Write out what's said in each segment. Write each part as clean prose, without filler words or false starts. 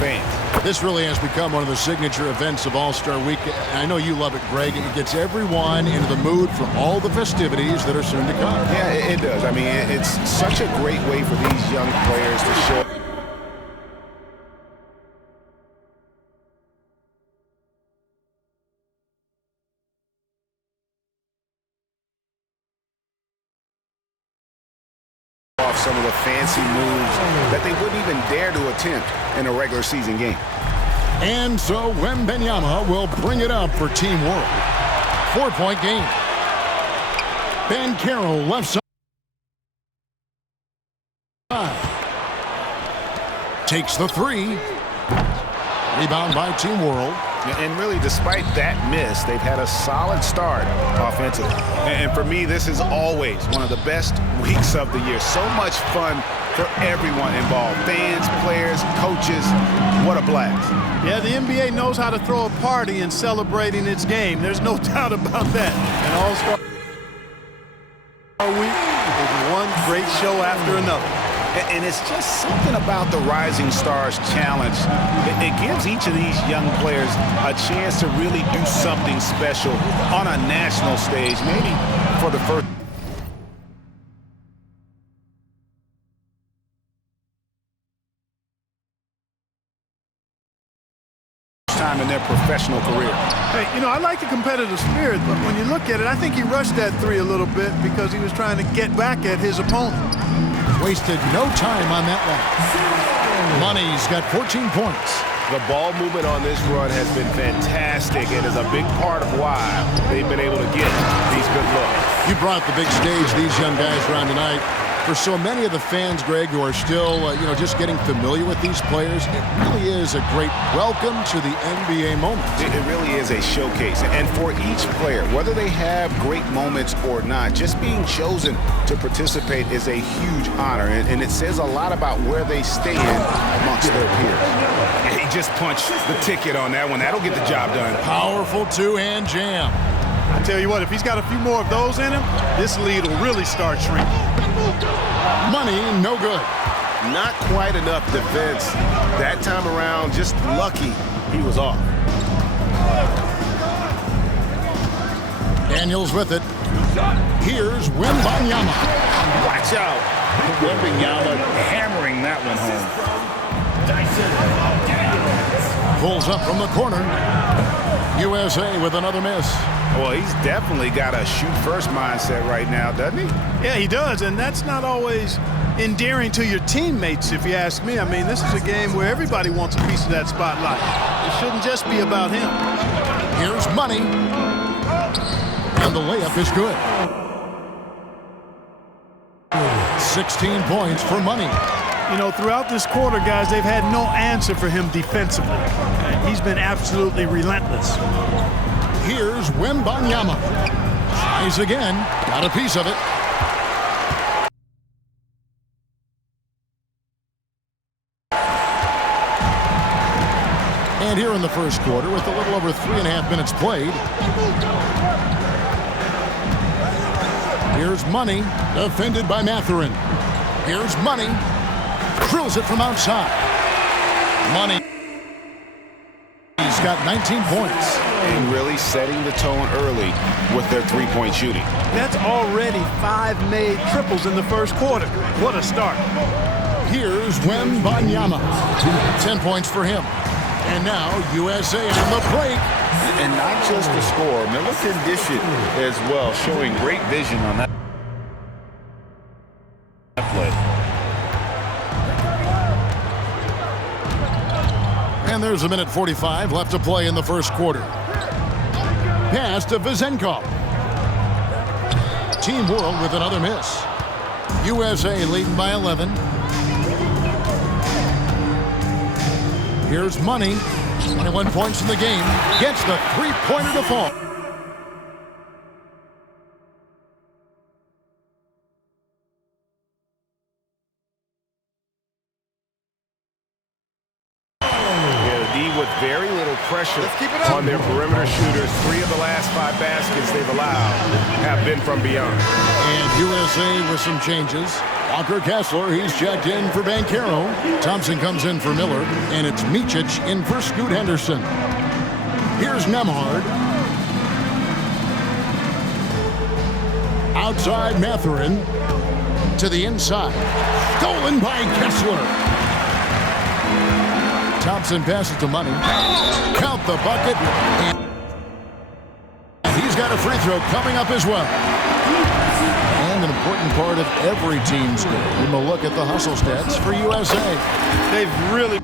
fans. This really has become one of the signature events of All-Star Week. I know you love it, Greg. It gets everyone into the mood for all the festivities that are soon to come. Yeah, it does. I mean, it's such a great way for these young players to show off some of the fancy moves that they wouldn't even dare to attempt in a regular season game. And so Wembanyama will bring it up for Team World. 4-point game. Ben Carroll left side. Takes the three. Rebound by Team World. And really, despite that miss, they've had a solid start offensively. And for me, this is always one of the best weeks of the year. So much fun for everyone involved. Fans, players, coaches. What a blast. Yeah, the NBA knows how to throw a party in celebrating its game. There's no doubt about that. And All-Star Week is one great show after another. And it's just something about the Rising Stars Challenge. It gives each of these young players a chance to really do something special on a national stage, maybe for the first time in their professional career. Hey, you know, I like the competitive spirit, but when you look at it, I think he rushed that three a little bit because he was trying to get back at his opponent. Wasted no time on that one. Money's got 14 points. The ball movement on this run has been fantastic and is a big part of why they've been able to get these good looks. You brought the big stage these young guys around tonight. For so many of the fans, Greg, who are still, just getting familiar with these players, it really is a great welcome to the NBA moment. It really is a showcase. And for each player, whether they have great moments or not, just being chosen to participate is a huge honor. And it says a lot about where they stand amongst their peers. And he just punched the ticket on that one. That'll get the job done. Powerful two-hand jam. I tell you what, if he's got a few more of those in him, this lead will really start shrinking. Money, no good. Not quite enough defense that time around. Just lucky he was off. Daniels with it. Here's Wembanyama. Watch out. Wembanyama hammering that one home. Pulls up from the corner. USA with another miss. Well, he's definitely got a shoot-first mindset right now, doesn't he? Yeah, he does, and that's not always endearing to your teammates, if you ask me. I mean, this is a game where everybody wants a piece of that spotlight. It shouldn't just be about him. Here's Money. And the layup is good. 16 points for Money. You know, throughout this quarter, guys, they've had no answer for him defensively. He's been absolutely relentless. Here's Wembanyama. Tries again. Got a piece of it. And here in the first quarter, with a little over 3.5 minutes played. Here's Money, defended by Mathurin. Here's Money. Drills it from outside. Money. He's got 19 points. And really setting the tone early with their three-point shooting. That's already 5 made triples in the first quarter. What a start. Here's Wembanyama. 10 points for him. And now USA on the break. And not just the score, Miller condition as well, showing great vision on that play. And there's 1:45 left to play in the first quarter. Pass to Vizenkov. Team World with another miss. USA leading by 11. Here's Money. 21 points in the game. Gets the three-pointer to fall. With very little pressure on their perimeter shooters. 3 of the last 5 baskets they've allowed have been from beyond. And USA with some changes. Walker Kessler, he's checked in for Bancaro. Thompson comes in for Miller, and it's Mycic in for Scoot Henderson. Here's Nemhard. Outside Mathurin to the inside. Stolen by Kessler. Thompson passes to Money. Count the bucket. And he's got a free throw coming up as well. And an important part of every team's game. We'll look at the hustle stats for USA. They've really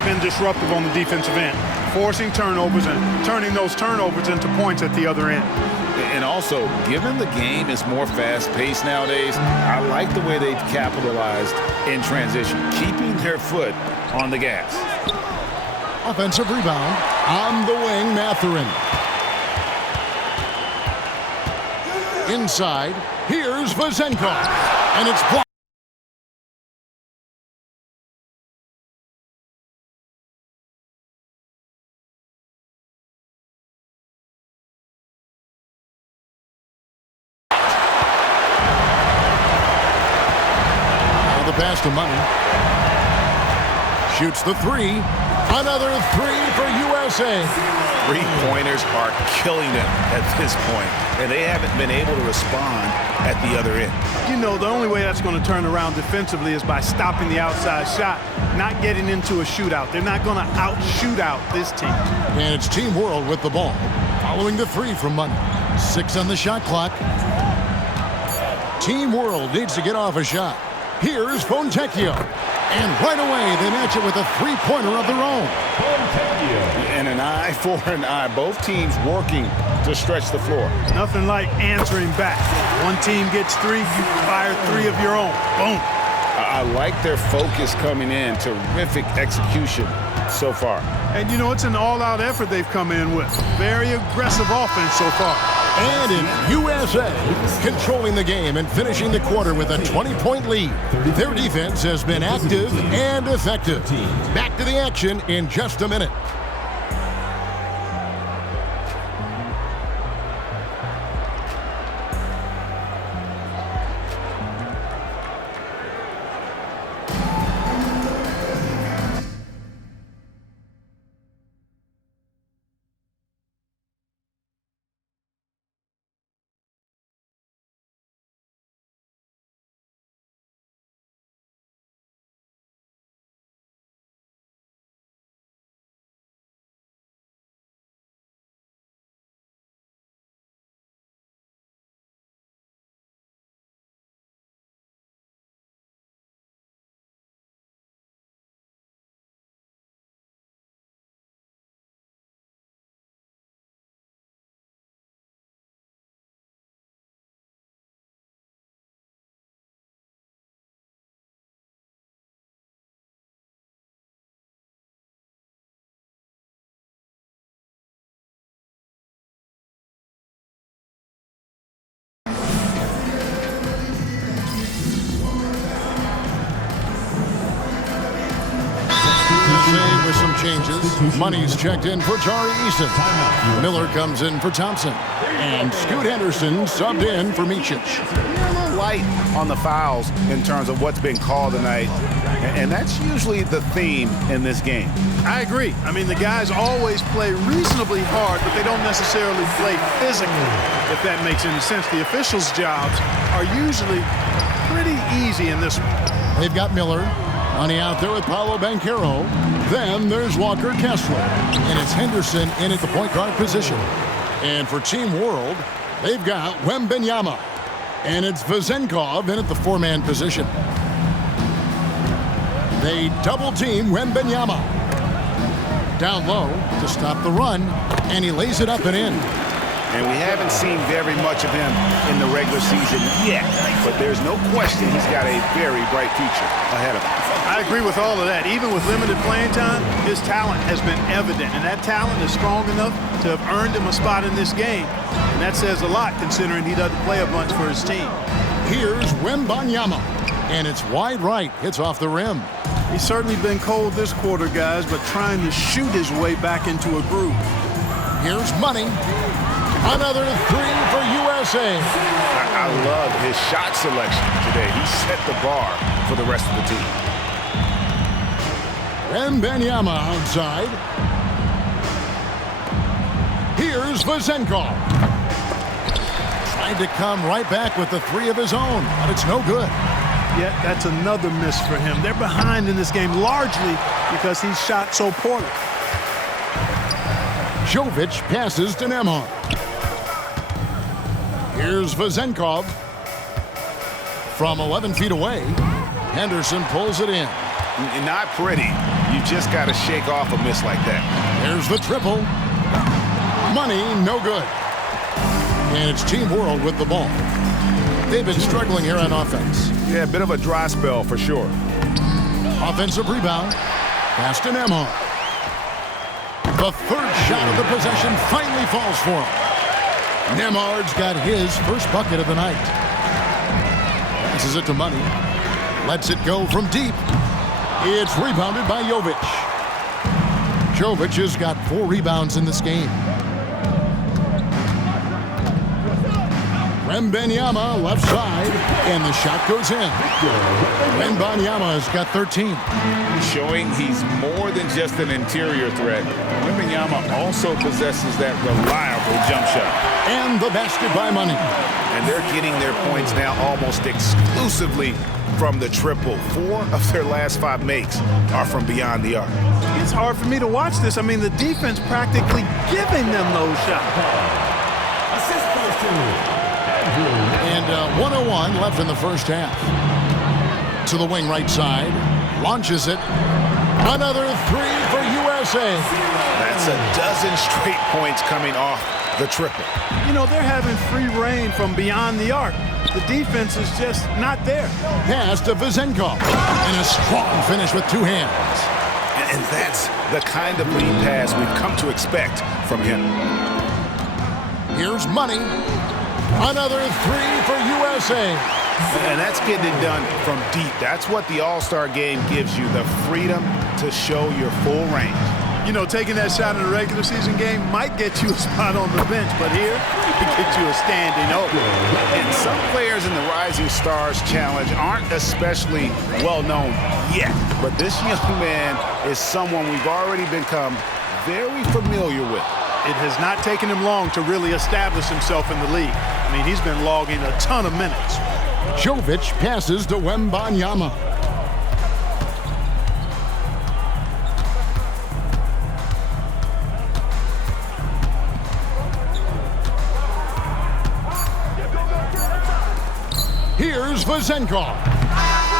been disruptive on the defensive end, forcing turnovers and turning those turnovers into points at the other end. And also, given the game is more fast-paced nowadays, I like the way they've capitalized in transition, keeping their foot on the gas. Offensive rebound on the wing, Mathurin. Inside, here's Vazenkov, and it's blocked. Now the pass to Money. Shoots the three. Another three for USA. Three-pointers are killing them at this point, and they haven't been able to respond at the other end. You know, the only way that's going to turn around defensively is by stopping the outside shot, not getting into a shootout. They're not going to out-shoot out this team. And it's Team World with the ball, following the three from Money. 6 on the shot clock. Team World needs to get off a shot. Here's Fontecchio. And right away, they match it with a three-pointer of their own. And an eye for an eye. Both teams working to stretch the floor. Nothing like answering back. One team gets three, you fire three of your own. Boom. I like their focus coming in. Terrific execution so far. And, you know, it's an all-out effort they've come in with. Very aggressive offense so far. And in USA, controlling the game and finishing the quarter with a 20-point lead. Their defense has been active and effective. Back to the action in just a minute. With some changes. Money's checked in for Tari Eason. Miller comes in for Thompson. And Scoot Henderson subbed in for Mycic. A little light on the fouls in terms of what's been called tonight. And that's usually the theme in this game. I agree. I mean, the guys always play reasonably hard, but they don't necessarily play physically, if that makes any sense. The officials' jobs are usually pretty easy in this one. They've got Miller. Money out there with Paolo Bancaro. Then there's Walker Kessler. And it's Henderson in at the point guard position. And for Team World, they've got Wembanyama. And it's Vazenkov in at the four-man position. They double-team Wembanyama. Down low to stop the run. And he lays it up and in. And we haven't seen very much of him in the regular season yet. But there's no question he's got a very bright future ahead of him. I agree with all of that. Even with limited playing time, his talent has been evident. And that talent is strong enough to have earned him a spot in this game. And that says a lot considering he doesn't play a bunch for his team. Here's Wembanyama. And it's wide right. Hits off the rim. He's certainly been cold this quarter, guys, but trying to shoot his way back into a groove. Here's Money. Another three for USA. USA. I love his shot selection today. He set the bar for the rest of the team. Wembanyama outside. Here's Vezenkov. Tried to come right back with the three of his own, but it's no good. Yeah, that's another miss for him. They're behind in this game largely because he shot so poorly. Jovic passes to Nembhard. Here's Vezenkov. From 11 feet away, Henderson pulls it in. Not pretty. You just got to shake off a miss like that. There's the triple. Money, no good. And it's Team World with the ball. They've been struggling here on offense. Yeah, a bit of a dry spell for sure. Offensive rebound. Pass to Nembhard. The third shot of the possession finally falls for him. Nembhard's got his first bucket of the night. Passes it to Money. Lets it go from deep. It's rebounded by Jovic. Jovic has got 4 rebounds in this game. Wembanyama left side, and the shot goes in. Wembanyama has got 13. Showing he's more than just an interior threat. Wembanyama also possesses that reliable jump shot. And the basket by Money. And they're getting their points now almost exclusively from the triple. 4 of their last 5 makes are from beyond the arc. It's hard for me to watch this. I mean, the defense practically giving them those shots. And 1:01 left in the first half. To the wing right side. Launches it. Another 3 for USA. That's a dozen straight points coming off the triple. You know, they're having free reign from beyond the arc. The defense is just not there. Pass to Vezenkov. And a strong finish with 2 hands. And that's the kind of lead pass we've come to expect from him. Here's Money. Another 3 for USA. And that's getting it done from deep. That's what the All-Star game gives you, the freedom to show your full range. You know, taking that shot in a regular season game might get you a spot on the bench, but here, it gets you a standing ovation. And some players in the Rising Stars Challenge aren't especially well-known yet. But this young man is someone we've already become very familiar with. It has not taken him long to really establish himself in the league. I mean, he's been logging a ton of minutes. Jovic passes to Wembanyama. Here's Vezenkov.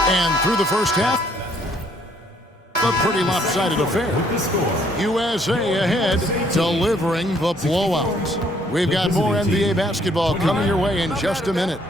And through the first half, a pretty lopsided affair. USA ahead, delivering the blowout. We've got more NBA basketball coming your way in just a minute.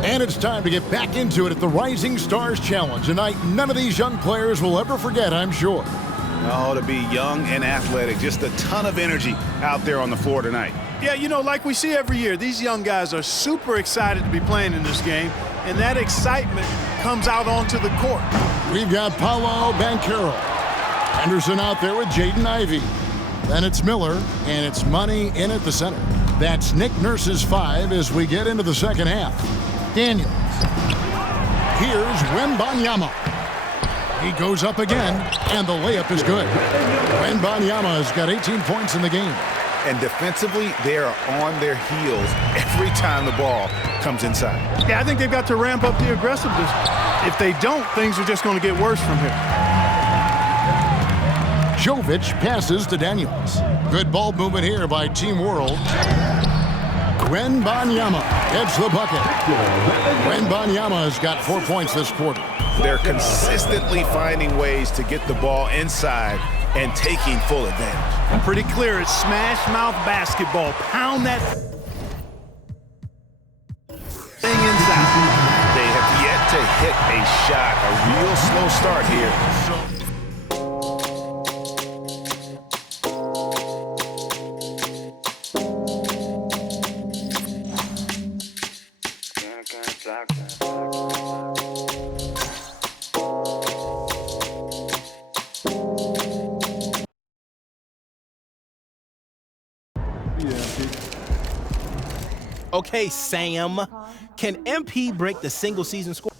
And it's time to get back into it at the Rising Stars Challenge. A night none of these young players will ever forget, I'm sure. Oh, to be young and athletic. Just a ton of energy out there on the floor tonight. Yeah, you know, like we see every year, these young guys are super excited to be playing in this game, and that excitement comes out onto the court. We've got Paolo Banchero. Henderson out there with Jaden Ivey. Then it's Miller, and it's Money in at the center. That's Nick Nurse's 5 as we get into the second half. Daniels. Here's Wembanyama. He goes up again, and the layup is good. Wembanyama has got 18 points in the game. And defensively, they are on their heels every time the ball comes inside. Yeah, I think they've got to ramp up the aggressiveness. If they don't, things are just going to get worse from here. Jovic passes to Daniels. Good ball movement here by Team World. Wembanyama gets the bucket. Wembanyama has got 4 points this quarter. They're consistently finding ways to get the ball inside and taking full advantage. Pretty clear, it's smash mouth basketball. Pound that thing inside. They have yet to hit a shot. A real slow start here. Okay, Sam. Can MP break the single-season score?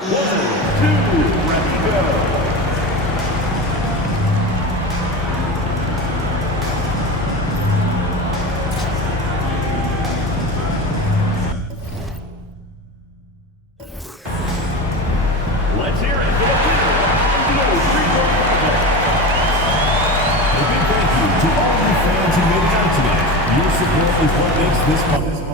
Let's hear it for the winner of the three-point contest. A big thank you to all you fans who made it out tonight. Your support is what makes this possible.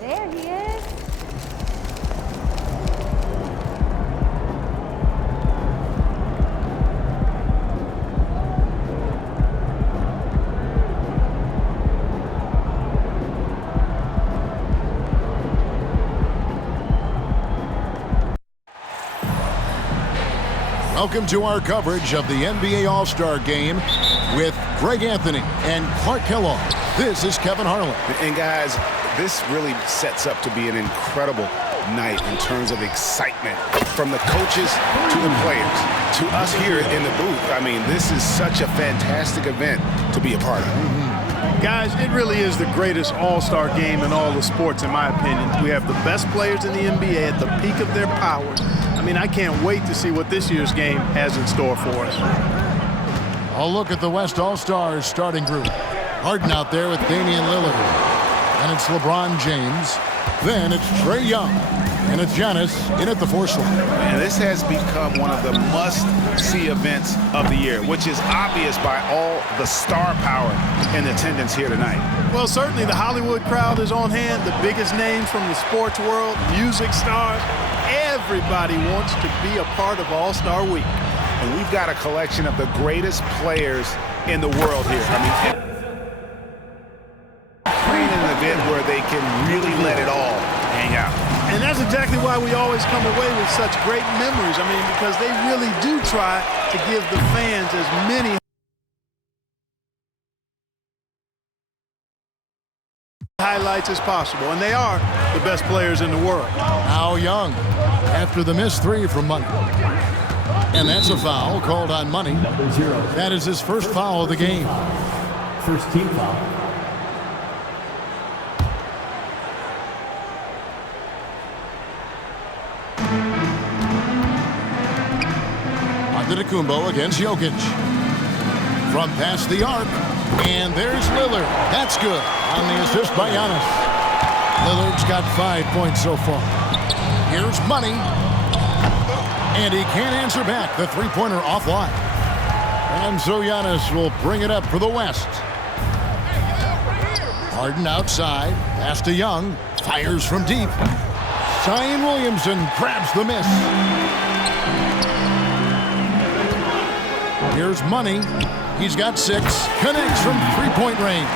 There he is. Welcome to our coverage of the NBA All-Star Game with Greg Anthony and Clark Kellogg. This is Kevin Harlan. And guys, this really sets up to be an incredible night in terms of excitement from the coaches to the players to us here in the booth. I mean, this is such a fantastic event to be a part of. Guys, it really is the greatest all-star game in all the sports, in my opinion. We have the best players in the NBA at the peak of their powers. I mean, I can't wait to see what this year's game has in store for us. A look at the West All-Stars starting group. Harden out there with Damian Lillard. And it's LeBron James. Then it's Trae Young. And it's Giannis in at the 4 slot. And this has become one of the must-see events of the year, which is obvious by all the star power in attendance here tonight. Well, certainly the Hollywood crowd is on hand, the biggest names from the sports world, music stars. Everybody wants to be a part of All-Star Week. And we've got a collection of the greatest players in the world here. I mean, playing in an event where they can really let it all hang out. And that's exactly why we always come away with such great memories. I mean, because they really do try to give the fans as many highlights as possible. And they are the best players in the world. Now Young after the missed 3 from Money. And that's a foul called on Money. Number 0. That is his first foul of the game. First team foul. Antetokounmpo against Jokic. From past the arc. And there's Lillard. That's good on the assist by Giannis. Lillard's got 5 points so far. Here's Money. And he can't answer back. The three-pointer offline. And so Giannis will bring it up for the West. Harden outside. Pass to Young. Fires from deep. Zion Williamson grabs the miss. Here's Money. He's got 6. Connects from three-point range.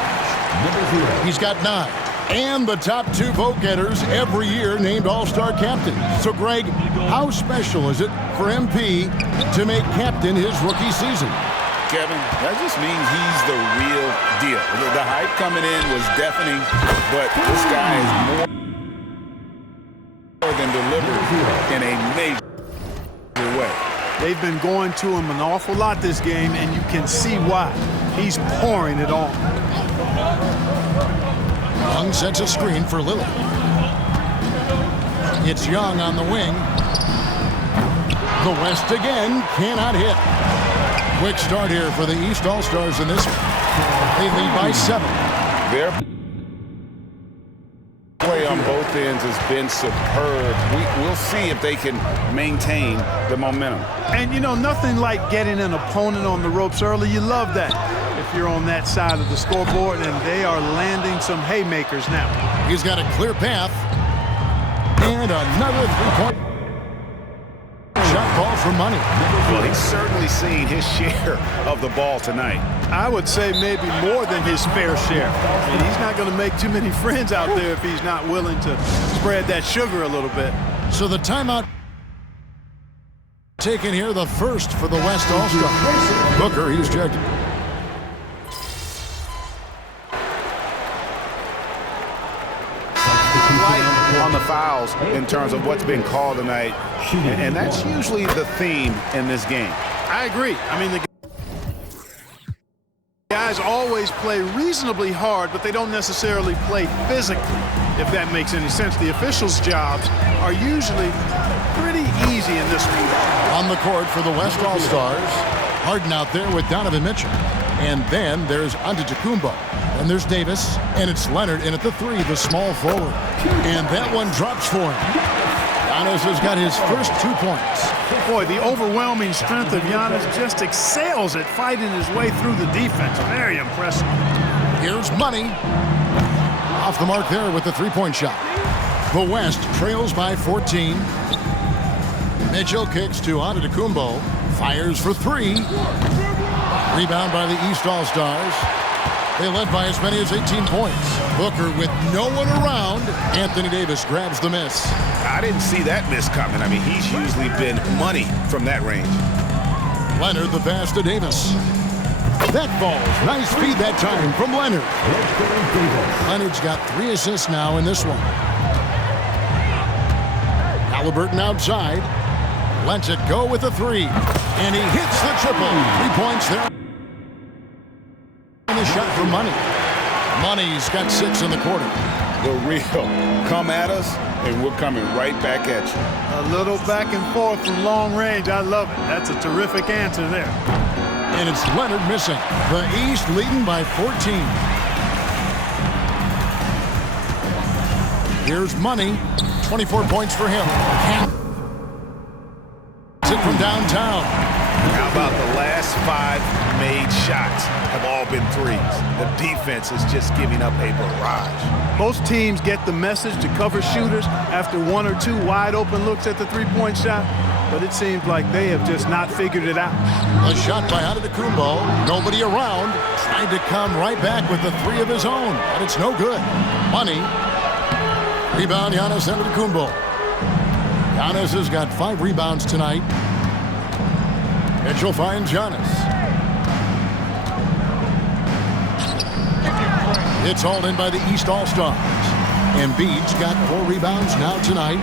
Number 0. He's got 9. And the top 2 vote-getters every year named All-Star captain. So, Greg, how special is it for MP to make captain his rookie season? Kevin, that just means he's the real deal. The hype coming in was deafening, but this guy is more than delivered in a major way. They've been going to him an awful lot this game, and you can see why. He's pouring it on. Young sets a screen for Lillard. It's Young on the wing. The West again cannot hit. Quick start here for the East All-Stars in this one. They lead by 7. Their play on both ends has been superb. We'll see if they can maintain the momentum. And, you know, nothing like getting an opponent on the ropes early. You love that if you're on that side of the scoreboard, and they are landing some haymakers now. He's got a clear path. And another three-point shot ball for Money. Well, he's certainly seen his share of the ball tonight. I would say maybe more than his fair share. I mean, he's not going to make too many friends out there if he's not willing to spread that sugar a little bit. So the timeout taken here, the first for the West All-Star. Booker, he's checked. Light on the fouls in terms of what's been called tonight, and that's usually the theme in this game. I agree. I mean, the guys always play reasonably hard, but they don't necessarily play physically, if that makes any sense. The officials' jobs are usually pretty easy in this one. On the court for the West All-Stars, Harden out there with Donovan Mitchell. And then there's Antetokounmpo. And there's Davis, and it's Leonard in at the 3, the small forward. And that one drops for him. Giannis has got his first 2 points. Boy, the overwhelming strength of Giannis just excels at fighting his way through the defense. Very impressive. Here's Money. Off the mark there with the 3-point shot. The West trails by 14. Mitchell kicks to Antetokounmpo. Fires for 3. Rebound by the East All-Stars. They led by as many as 18 points. Booker with no one around. Anthony Davis grabs the miss. I didn't see that miss coming. I mean, he's usually been money from that range. Leonard the pass to Davis. That falls. Nice feed that time from Leonard. Leonard's got 3 assists now in this one. Halliburton outside. Lets it go with a 3. And he hits the triple. 3 points there. And a shot for Money. Money's got 6 in the quarter. The real come at us, and we're coming right back at you. A little back and forth from long range. I love it. That's a terrific answer there. And it's Leonard missing. The East leading by 14. Here's Money. 24 points for him. It from downtown. How about the last 5 made shots have all been threes? The defense is just giving up a barrage. Most teams get the message to cover shooters after 1 or 2 wide open looks at the 3-point shot, but it seems like they have just not figured it out. A shot by Antetokounmpo. Nobody around. Tried to come right back with the 3 of his own, but it's no good. Money. Rebound, Giannis Antetokounmpo. Giannis has got 5 rebounds tonight. Mitchell finds Giannis. It's hauled in by the East All-Stars. Embiid's got 4 rebounds now tonight.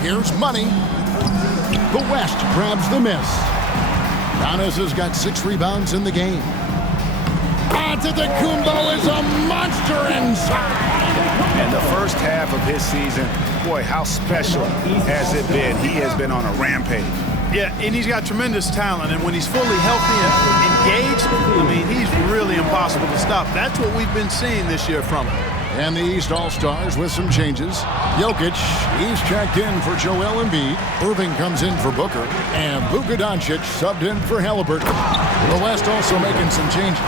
Here's Money. The West grabs the miss. Giannis has got 6 rebounds in the game. Antetokounmpo is a monster inside. And the first half of his season, boy, how special has it been? He has been on a rampage. Yeah, and he's got tremendous talent, and when he's fully healthy and engaged, I mean, he's really impossible to stop. That's what we've been seeing this year from him. And the East All-Stars with some changes. Jokic, he's checked in for Joel Embiid. Irving comes in for Booker. And Luka Doncic subbed in for Halliburton. The West also making some changes.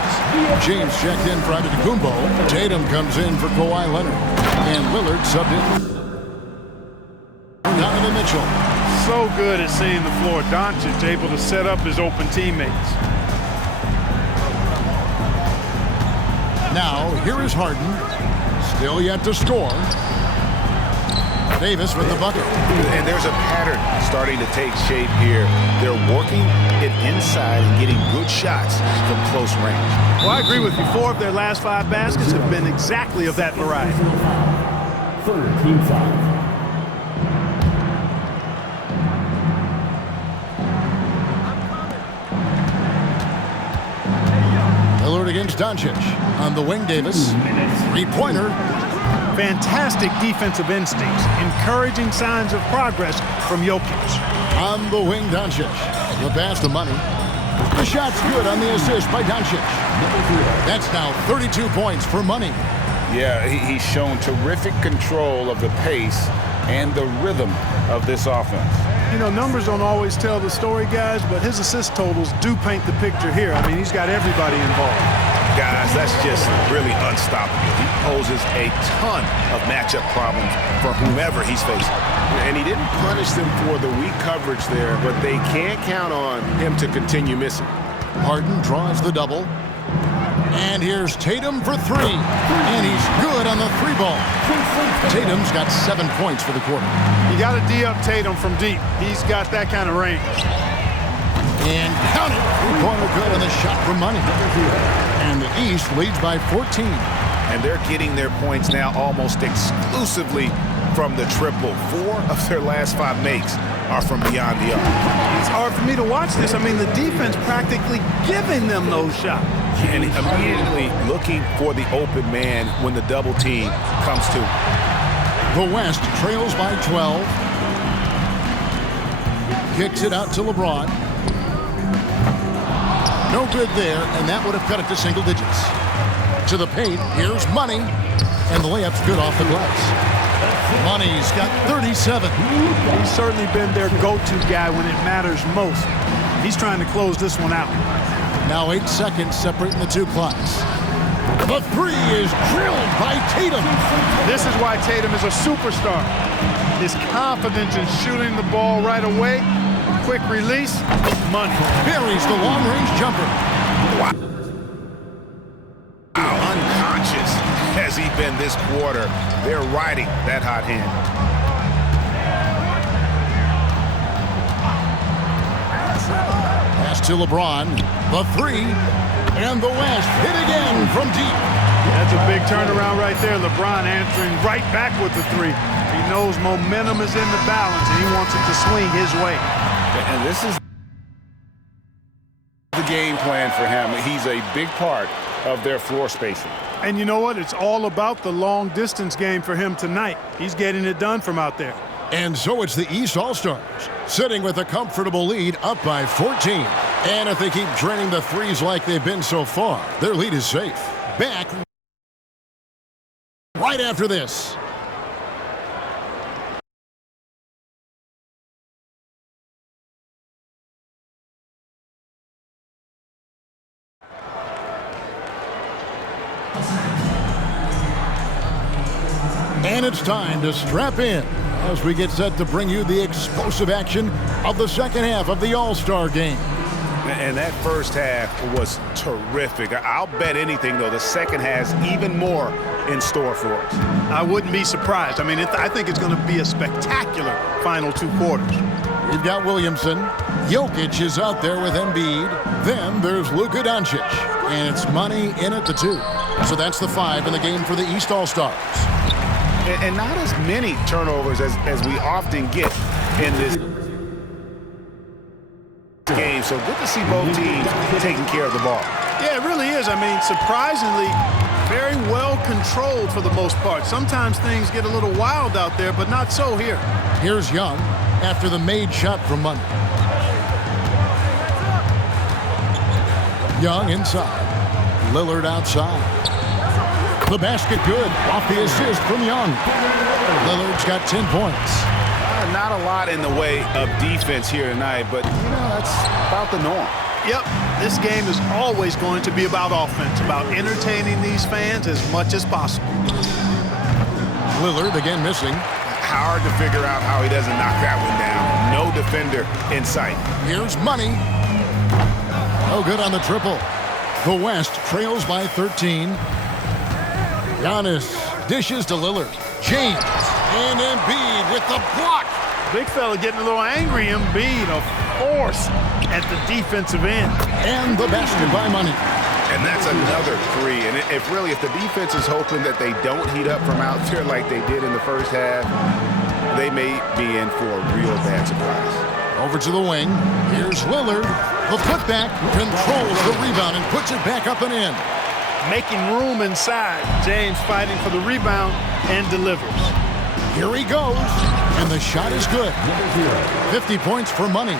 James checked in for Antetokounmpo. Tatum comes in for Kawhi Leonard. And Lillard subbed in for Donovan Mitchell. So good at seeing the floor. Doncic able to set up his open teammates. Now, here is Harden. Still yet to score. Davis with the bucket. And there's a pattern starting to take shape here. They're working it inside and getting good shots from close range. Well, I agree with you. 4 of their last 5 baskets have been exactly of that variety. Third team foul. Lillard against Doncic. On the wing, Davis. 3-pointer. Fantastic defensive instincts. Encouraging signs of progress from Jokic. On the wing, Doncic. The pass to Money. The shot's good on the assist by Doncic. That's now 32 points for Money. Yeah, he's shown terrific control of the pace and the rhythm of this offense. You know, numbers don't always tell the story, guys, but his assist totals do paint the picture here. I mean, he's got everybody involved. Guys, that's just really unstoppable. He poses a ton of matchup problems for whomever he's facing. And he didn't punish them for the weak coverage there, but they can't count on him to continue missing. Harden draws the double. And here's Tatum for three. And he's good on the three ball. Tatum's got 7 points for the quarter. You got to D up Tatum from deep. He's got that kind of range. And count it. Three-pointer good on the shot from money. And the East leads by 14. And they're getting their points now almost exclusively from the triple. 4 of their last 5 makes are from beyond the arc. It's hard for me to watch this. I mean, the defense practically giving them those shots. And immediately looking for the open man when the double team comes to. The West trails by 12. Kicks it out to LeBron. No good there, and that would have cut it to single digits. To the paint, here's Money, and the layup's good off the glass. Money's got 37. He's certainly been their go-to guy when it matters most. He's trying to close this one out. Now 8 seconds separating the two clocks. The three is drilled by Tatum. This is why Tatum is a superstar. His confidence in shooting the ball right away, quick release, money. Buries the long-range jumper. Wow. Unconscious has he been this quarter. They're riding that hot hand. Pass to LeBron. The three. And the West hit again from deep. That's a big turnaround right there. LeBron answering right back with the three. He knows momentum is in the balance, and he wants it to swing his way. And this is the game plan for him. He's a big part of their floor spacing. And you know what? It's all about the long-distance game for him tonight. He's getting it done from out there. And so it's the East All-Stars, sitting with a comfortable lead up by 14. And if they keep draining the threes like they've been so far, their lead is safe. Back right after this. And it's time to strap in as we get set to bring you the explosive action of the second half of the All-Star game. And that first half was terrific. I'll bet anything, though, the second has even more in store for us. I wouldn't be surprised. I mean, I think it's going to be a spectacular final 2 quarters. We've got Williamson. Jokic is out there with Embiid. Then there's Luka Doncic. And it's Money in at the 2. So that's the 5 in the game for the East All-Stars. And not as many turnovers as we often get in this game. So good to see both teams taking care of the ball. Yeah, it really is. I mean, surprisingly, very well controlled for the most part. Sometimes things get a little wild out there, but not so here. Here's Young after the made shot from Money. Young inside. Lillard outside. The basket good off the assist from Young. Lillard's got 10 points. Not a lot in the way of defense here tonight, but, that's about the norm. Yep, this game is always going to be about offense, about entertaining these fans as much as possible. Lillard again missing. Hard to figure out how he doesn't knock that one down. No defender in sight. Here's Money. No good on the triple. The West trails by 13. Giannis dishes to Lillard. James and Embiid with the block. Big fella getting a little angry. Embiid, a force at the defensive end. And the basket by Money. And that's another 3. And if the defense is hoping that they don't heat up from out there like they did in the first half, they may be in for a real bad surprise. Over to the wing. Here's Lillard. The putback controls the rebound and puts it back up and in. Making room inside. James fighting for the rebound and delivers. Here he goes. And the shot is good. 50 points for Money.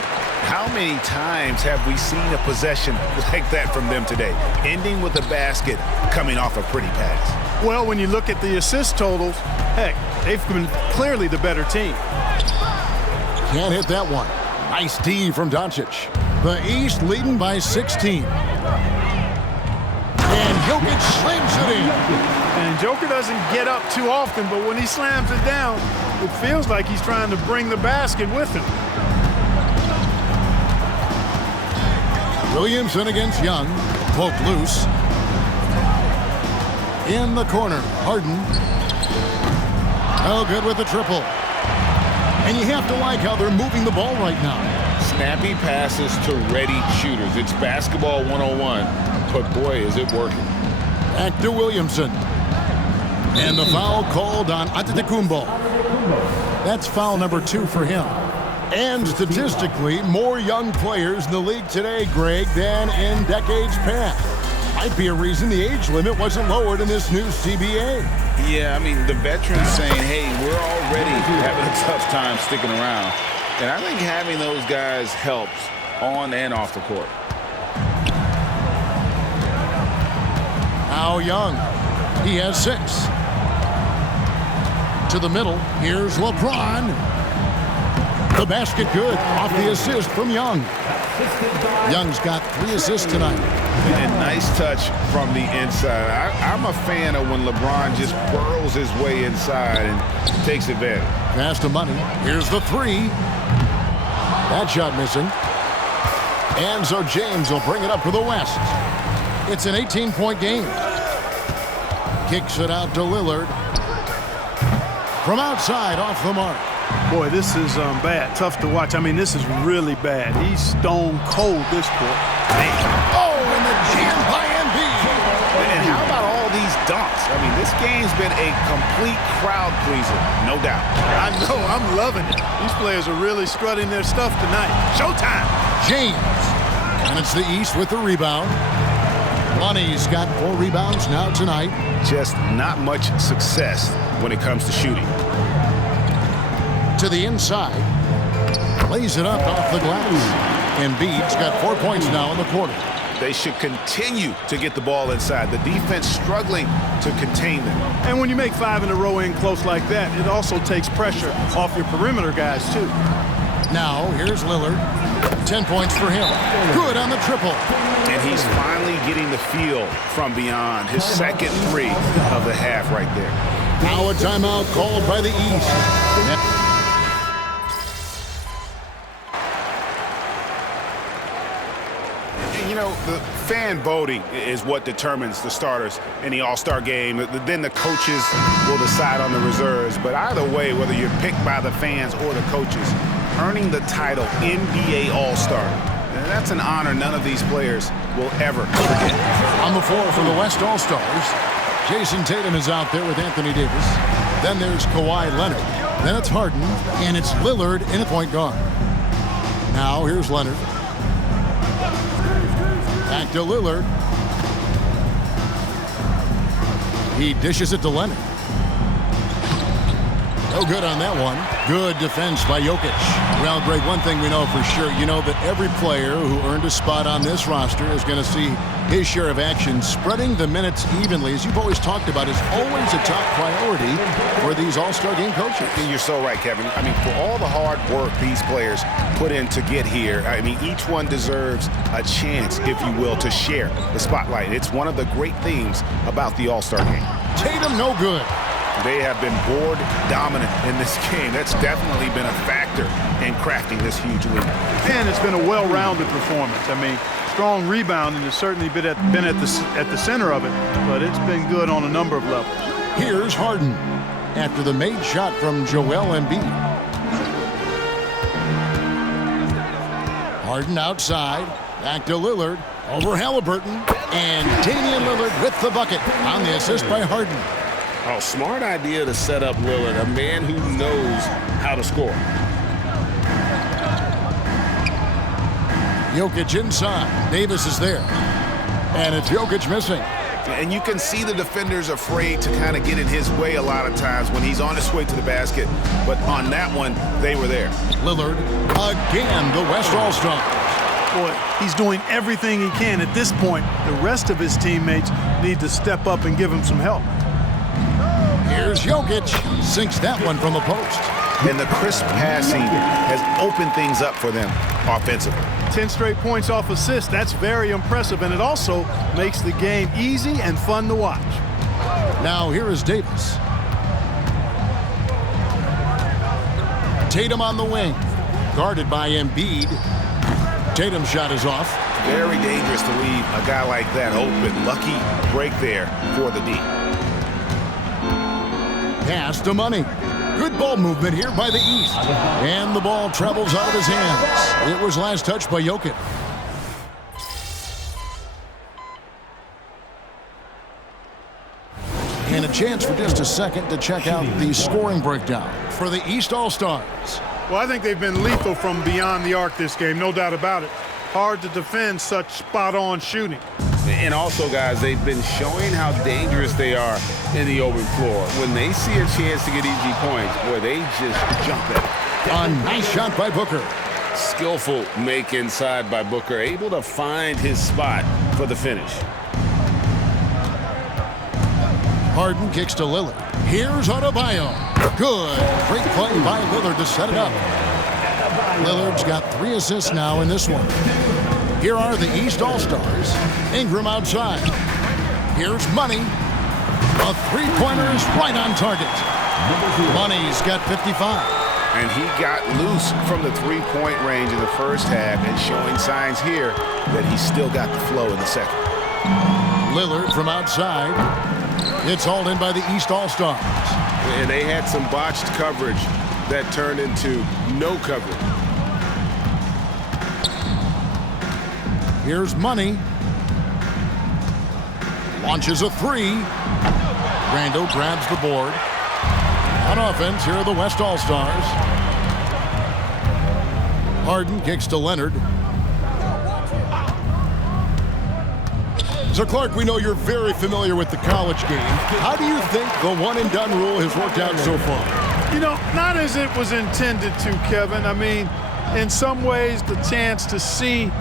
How many times have we seen a possession like that from them today? Ending with a basket, coming off a pretty pass. Well, when you look at the assist totals, heck, they've been clearly the better team. Can't hit that one. Nice D from Doncic. The East leading by 16. And Jokic slams it in. And Joker doesn't get up too often, but when he slams it down, it feels like he's trying to bring the basket with him. Williamson against Young. Poke loose. In the corner, Harden. Oh, good with the triple. And you have to like how they're moving the ball right now. Snappy passes to ready shooters. It's basketball 101, but boy, is it working. Back to Williamson. And the foul called on Antetokounmpo. That's foul number 2 for him. And statistically, more young players in the league today, Greg, than in decades past. Might be a reason the age limit wasn't lowered in this new CBA. Yeah, I mean, the veterans saying, hey, we're already having a tough time sticking around. And I think having those guys helps on and off the court. Now Young. He has 6. To the middle. Here's LeBron. The basket good. Off the assist from Young. Young's got 3 assists tonight. And nice touch from the inside. I'm a fan of when LeBron just burrows his way inside and takes advantage. Pass to Money. Here's the 3. That shot missing. And so James will bring it up for the West. It's an 18-point game. Kicks it out to Lillard. From outside, off the mark. Boy, this is bad. Tough to watch. I mean, this is really bad. He's stone cold this court. Oh, and the jam by Embiid. And how about all these dunks? I mean, this game's been a complete crowd pleaser, no doubt. I know. I'm loving it. These players are really strutting their stuff tonight. Showtime. James. And it's the East with the rebound. Money's got 4 rebounds now tonight. Just not much success when it comes to shooting. To the inside. Lays it up off the glass. Embiid's got 4 points now in the quarter. They should continue to get the ball inside. The defense struggling to contain them. And when you make 5 in a row in close like that, it also takes pressure off your perimeter guys, too. Now, here's Lillard. 10 points for him. Good on the triple. And he's finally getting the feel from beyond. His second 3 of the half right there. Now a timeout called by the East. You know, the fan voting is what determines the starters in the All-Star game. Then the coaches will decide on the reserves. But either way, whether you're picked by the fans or the coaches, earning the title NBA All-Star, that's an honor none of these players will ever forget. On the floor for the West All-Stars, Jason Tatum is out there with Anthony Davis. Then there's Kawhi Leonard. Then it's Harden, and it's Lillard in a point guard. Now here's Leonard. Back to Lillard. He dishes it to Leonard. No good on that one. Good defense by Jokic. Well, Greg, one thing we know for sure, you know that every player who earned a spot on this roster is going to see his share of action. Spreading the minutes evenly, as you've always talked about, is always a top priority for these All-Star game coaches. You're so right, Kevin. I mean, for all the hard work these players put in to get here, I mean, each one deserves a chance, if you will, to share the spotlight. It's one of the great things about the All-Star game. Tatum, no good. They have been board dominant in this game. That's definitely been a factor in crafting this huge lead. And it's been a well-rounded performance. I mean, strong rebounding has certainly been at the center of it, but it's been good on a number of levels. Here's Harden after the made shot from Joel Embiid. Harden outside, back to Lillard, over Halliburton, and Damian Lillard with the bucket on the assist by Harden. Oh, smart idea to set up Lillard, a man who knows how to score. Jokic inside. Davis is there. And it's Jokic missing. And you can see the defenders afraid to kind of get in his way a lot of times when he's on his way to the basket. But on that one, they were there. Lillard, again, the West All-Star. Boy, he's doing everything he can. At this point, the rest of his teammates need to step up and give him some help. Here's Jokic. Sinks that one from the post. And the crisp passing has opened things up for them offensively. 10 straight points off assists. That's very impressive, and it also makes the game easy and fun to watch. Now here is Davis. Tatum on the wing. Guarded by Embiid. Tatum's shot is off. Very dangerous to leave a guy like that open. Lucky break there for the D. Pass to Money. Good ball movement here by the East. And the ball travels out of his hands. It was last touched by Jokic. And a chance for just a second to check out the scoring breakdown for the East All-Stars. Well, I think they've been lethal from beyond the arc this game, no doubt about it. Hard to defend such spot-on shooting. And also, guys, they've been showing how dangerous they are in the open floor. When they see a chance to get easy points, boy, they just jump at it. A nice shot by Booker. Skillful make inside by Booker, able to find his spot for the finish. Harden kicks to Lillard. Here's Adebayo. Good. Great play by Lillard to set it up. Lillard's got 3 assists now in this one. Here are the East All-Stars. Ingram outside. Here's Money. A three-pointer is right on target. Money's got 55. And he got loose from the three-point range in the first half and showing signs here that he's still got the flow in the second. Lillard from outside. It's hauled in by the East All-Stars. And they had some botched coverage that turned into no coverage. Here's Money. Launches a three. Randall grabs the board. On offense, here are the West All-Stars. Harden kicks to Leonard. So, Clark, we know you're very familiar with the college game. How do you think the one-and-done rule has worked out so far? You know, not as it was intended to, Kevin. I mean, in some ways, the chance to see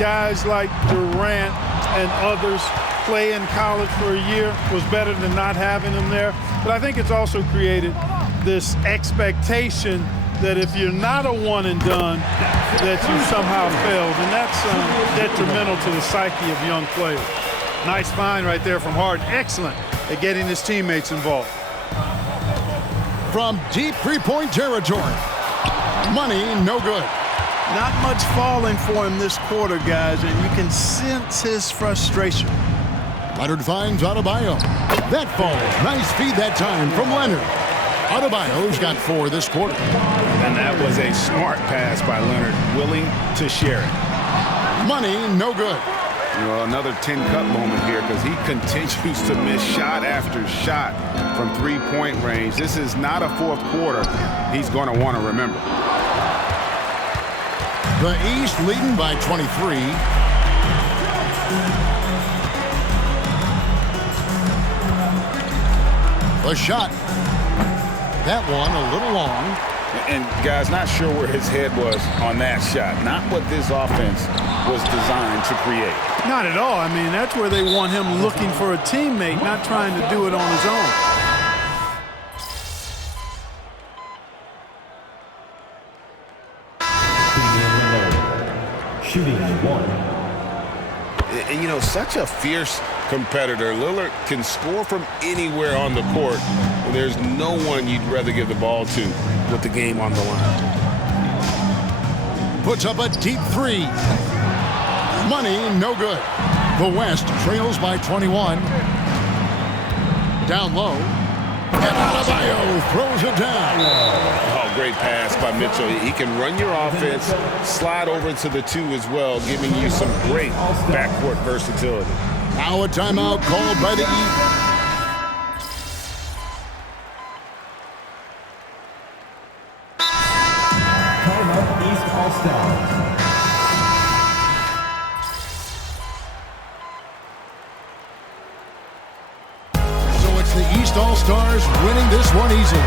guys like Durant and others play in college for a year was better than not having them there. But I think it's also created this expectation that if you're not a one-and-done, that you somehow failed. And that's detrimental to the psyche of young players. Nice find right there from Harden. Excellent at getting his teammates involved. From deep three-point territory. Money, no good. Not much falling for him this quarter, guys, and you can sense his frustration. Leonard finds Adebayo. That falls. Nice feed that time from Leonard. Adebayo's got 4 this quarter. And that was a smart pass by Leonard, willing to share it. Money, no good. You know, another 10-cut moment here because he continues to miss shot after shot from three-point range. This is not a fourth quarter he's going to want to remember. The East leading by 23. A shot. That one a little long. And, guys, not sure where his head was on that shot. Not what this offense was designed to create. Not at all. I mean, that's where they want him looking for a teammate, not trying to do it on his own. Shooting 1. And, you know, such a fierce competitor. Lillard can score from anywhere on the court. And there's no one you'd rather give the ball to with the game on the line. Puts up a deep 3. Money, no good. The West trails by 21. Down low. And Adebayo throws it down. Oh, great pass by Mitchell. He can run your offense, slide over to the 2 as well, giving you some great backcourt versatility. Now a timeout called by the East. Timeout East All-Stars. So it's the East All-Stars winning this one easily.